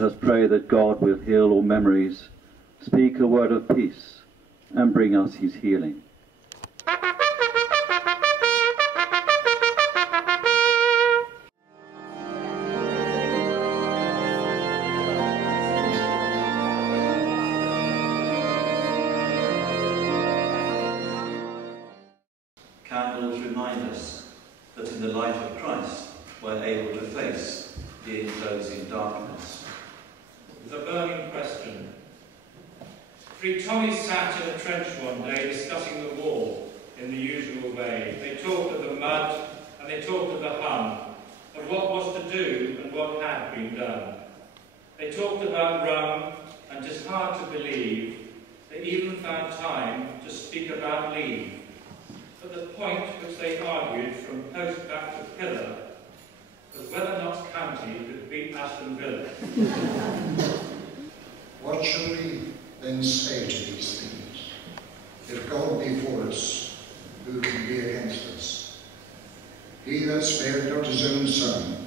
let us pray that God will heal all memories, speak a word of peace, and bring us his healing. Candles remind us that in the light of Christ we're able to face the enclosing darkness. The burning question. 3 Tommies sat in a trench one day discussing the war in the usual way. They talked of the mud and they talked of the Hun, of what was to do and what had been done. They talked about rum, and 'tis hard to believe they even found time to speak about leave. But the point which they argued from post back to pillar was whether Notts County could beat Aston Villa. What shall we then say to these things? If God be for us, who can be against us? He that spared not his own Son,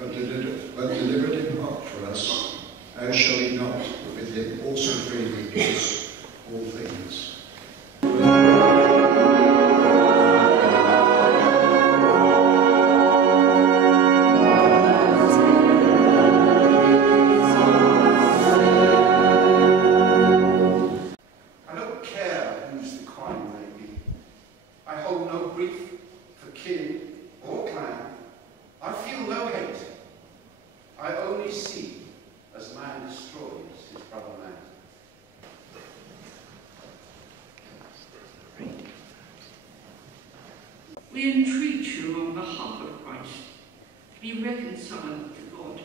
but delivered him up for us, how shall he not with him also freely give us all things? We entreat you on behalf of Christ to be reconciled to God.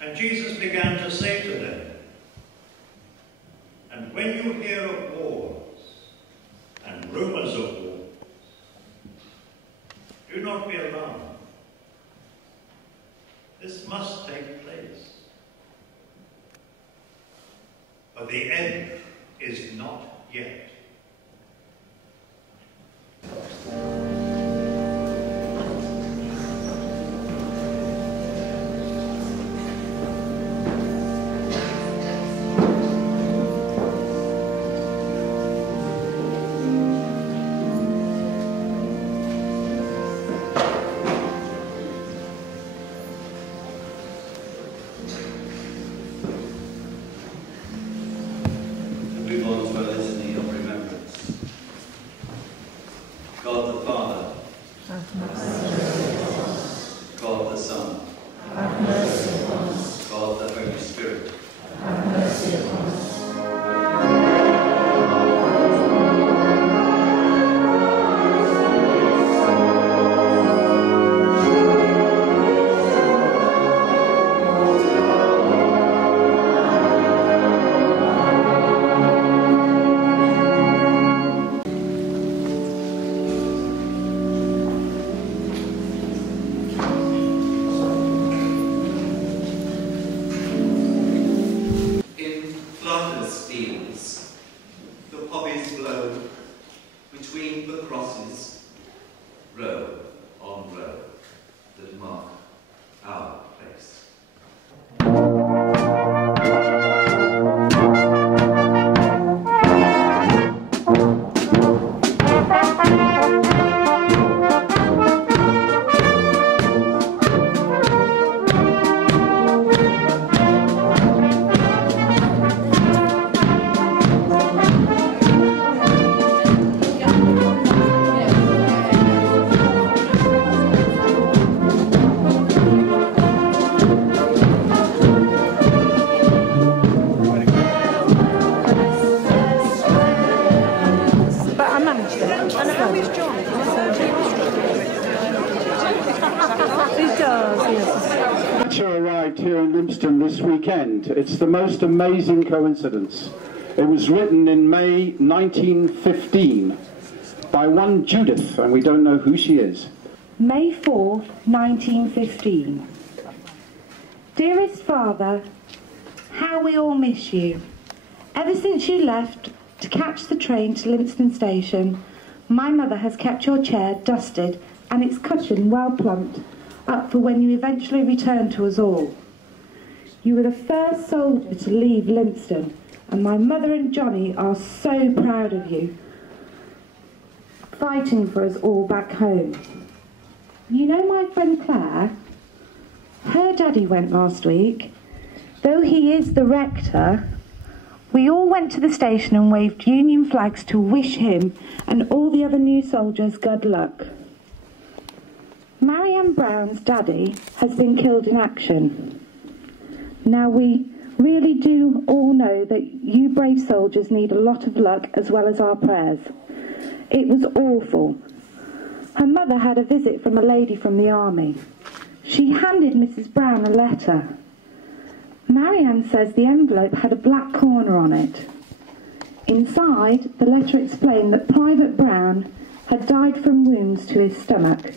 And Jesus began to say to them, and when you hear of wars and rumors of wars, do not be alarmed. This must take place. But the end is not yet. Move on to a litany of remembrance. God the Father, have mercy upon us. God the Son, Have mercy upon us. God the Holy Spirit, Have mercy upon us. between the crosses, row on row, that mark our place. Arrived here in Lympstone this weekend. It's the most amazing coincidence. It was written in May 1915 by one Judith, and we don't know who she is. May 4th, 1915. Dearest Father, how we all miss you. Ever since you left to catch the train to Lympstone Station, my mother has kept your chair dusted and its cushion well plumped, up for when you eventually return to us all. You were the first soldier to leave Lympstone, and my mother and Johnny are so proud of you, fighting for us all back home. You know my friend Claire? Her daddy went last week. Though he is the rector, we all went to the station and waved Union flags to wish him and all the other new soldiers good luck. Marianne Brown's daddy has been killed in action. Now we really do all know that you brave soldiers need a lot of luck as well as our prayers. It was awful. Her mother had a visit from a lady from the army. She handed Mrs. Brown a letter. Marianne says the envelope had a black corner on it. Inside, the letter explained that Private Brown had died from wounds to his stomach.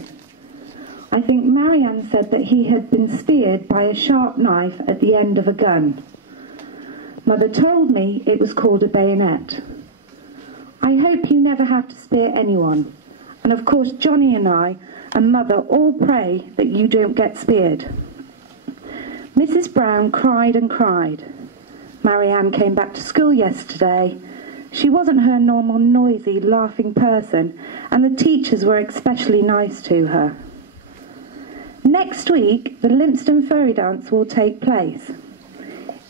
I think Marianne said that he had been speared by a sharp knife at the end of a gun. Mother told me it was called a bayonet. I hope you never have to spear anyone. And of course Johnny and I and Mother all pray that you don't get speared. Mrs. Brown cried and cried. Marianne came back to school yesterday. She wasn't her normal noisy, laughing person, and the teachers were especially nice to her. Next week, the Lympstone Fairy Dance will take place.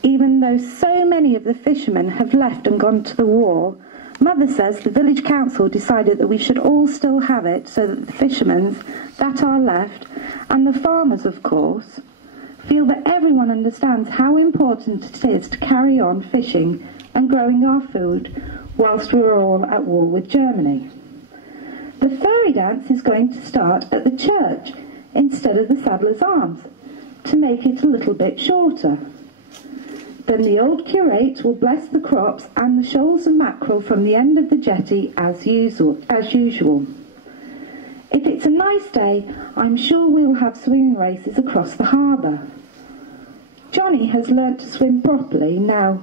Even though so many of the fishermen have left and gone to the war, Mother says the village council decided that we should all still have it so that the fishermen that are left, and the farmers of course, feel that everyone understands how important it is to carry on fishing and growing our food whilst we are all at war with Germany. The fairy dance is going to start at the church instead of the Saddler's Arms to make it a little bit shorter. Then the old curate will bless the crops and the shoals of mackerel from the end of the jetty as usual. If it's a nice day, I'm sure we'll have swimming races across the harbour. Johnny has learnt to swim properly now,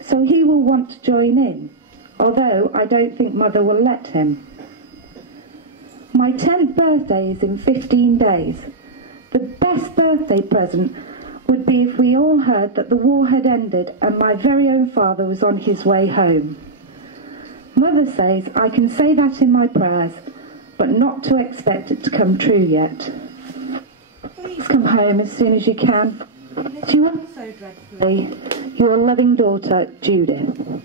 so he will want to join in, although I don't think Mother will let him. My 10th birthday is in 15 days. The best birthday present would be if we all heard that the war had ended and my very own father was on his way home. Mother says I can say that in my prayers, but not to expect it to come true yet. Please come home as soon as you can. You love so dreadfully. Your loving daughter, Judith.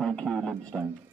Thank you, Lympstone.